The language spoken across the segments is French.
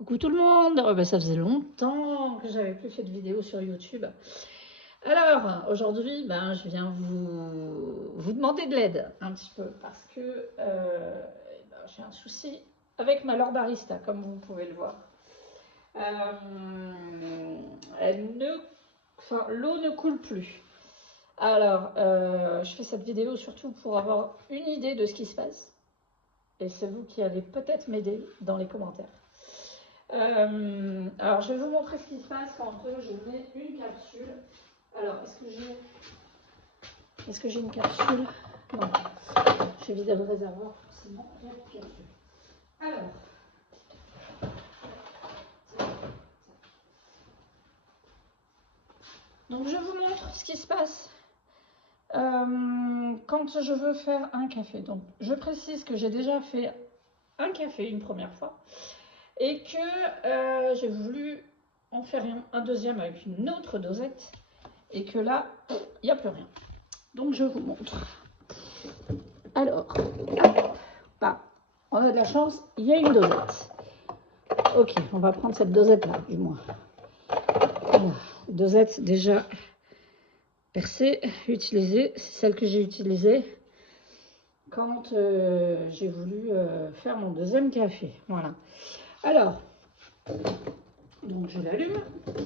Coucou tout le monde. Oh, bah, ça faisait longtemps que j'avais plus fait de vidéo sur YouTube. Alors, aujourd'hui, je viens vous demander de l'aide un petit peu parce que j'ai un souci avec ma L'Or Barista, comme vous pouvez le voir. L'eau ne coule plus. Alors, je fais cette vidéo surtout pour avoir une idée de ce qui se passe. Et c'est vous qui allez peut-être m'aider dans les commentaires. Alors, je vais vous montrer ce qui se passe quand je mets une capsule. Alors, est-ce que j'ai une capsule? Non. Je vais vider le réservoir, forcément, il y a une capsule. Alors. Donc, je vous montre ce qui se passe quand je veux faire un café. Donc, je précise que j'ai déjà fait un café une première fois et que j'ai voulu en faire un deuxième avec une autre dosette et que là, il n'y a plus rien. Donc, je vous montre. Alors, on a de la chance, il y a une dosette. Ok, on va prendre cette dosette-là, du moins. Voilà, dosette déjà percée, utilisée. C'est celle que j'ai utilisée quand j'ai voulu faire mon deuxième café. Voilà. Alors, donc je l'allume,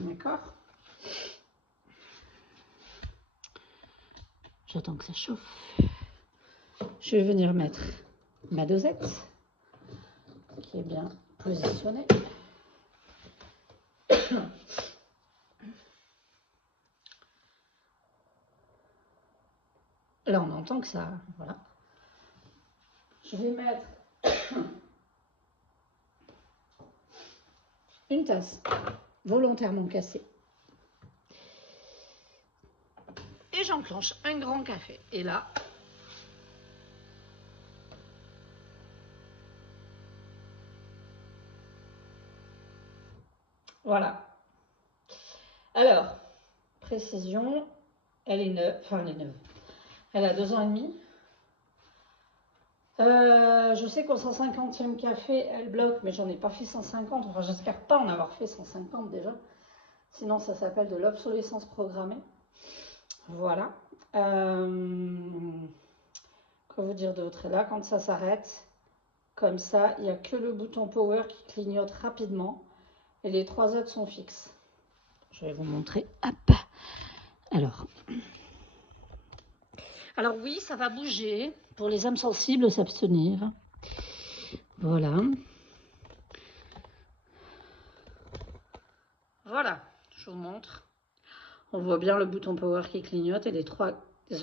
d'accord. J'attends que ça chauffe. Je vais venir mettre ma dosette qui est bien positionnée. Là, on entend que ça, voilà. Je vais mettre une tasse volontairement cassée. Et j'enclenche un grand café. Et là, voilà. Alors, précision, elle est neuve, Elle a 2 ans et demi. Je sais qu'au 150e café, elle bloque, mais j'en ai pas fait 150. Enfin, j'espère pas en avoir fait 150 déjà. Sinon, ça s'appelle de l'obsolescence programmée. Voilà. Que vous dire d'autre? Et là, quand ça s'arrête, comme ça, il n'y a que le bouton power qui clignote rapidement. Et les 3 autres sont fixes. Je vais vous montrer. Hop. Alors oui, ça va bouger. Pour les âmes sensibles, s'abstenir. Voilà. Voilà, je vous montre. On voit bien le bouton power qui clignote et les 3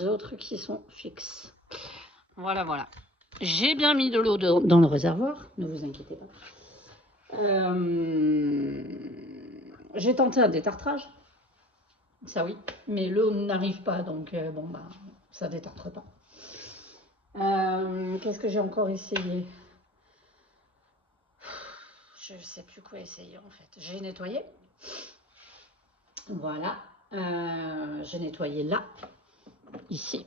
autres qui sont fixes. Voilà, voilà. J'ai bien mis de l'eau dans le réservoir, ne vous inquiétez pas. J'ai tenté un détartrage. Ça oui, mais l'eau n'arrive pas, donc ça ne détartre pas. Qu'est-ce que j'ai encore essayé? Je ne sais plus quoi essayer en fait. J'ai nettoyé. Voilà. J'ai nettoyé là, ici,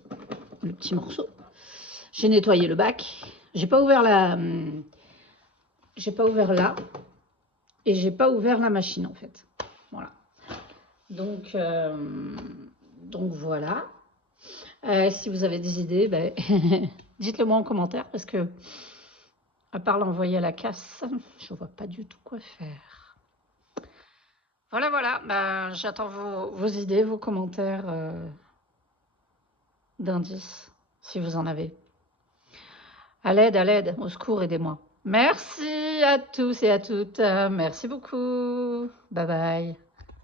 le petit morceau. J'ai nettoyé le bac. J'ai pas ouvert là et j'ai pas ouvert la machine en fait. Voilà. Donc voilà. Si vous avez des idées, dites-le moi en commentaire parce que à part l'envoyer à la casse, je vois pas du tout quoi faire. Voilà, voilà. J'attends vos idées, vos commentaires d'indices, si vous en avez. À l'aide, au secours, aidez-moi. Merci à tous et à toutes. Merci beaucoup. Bye bye.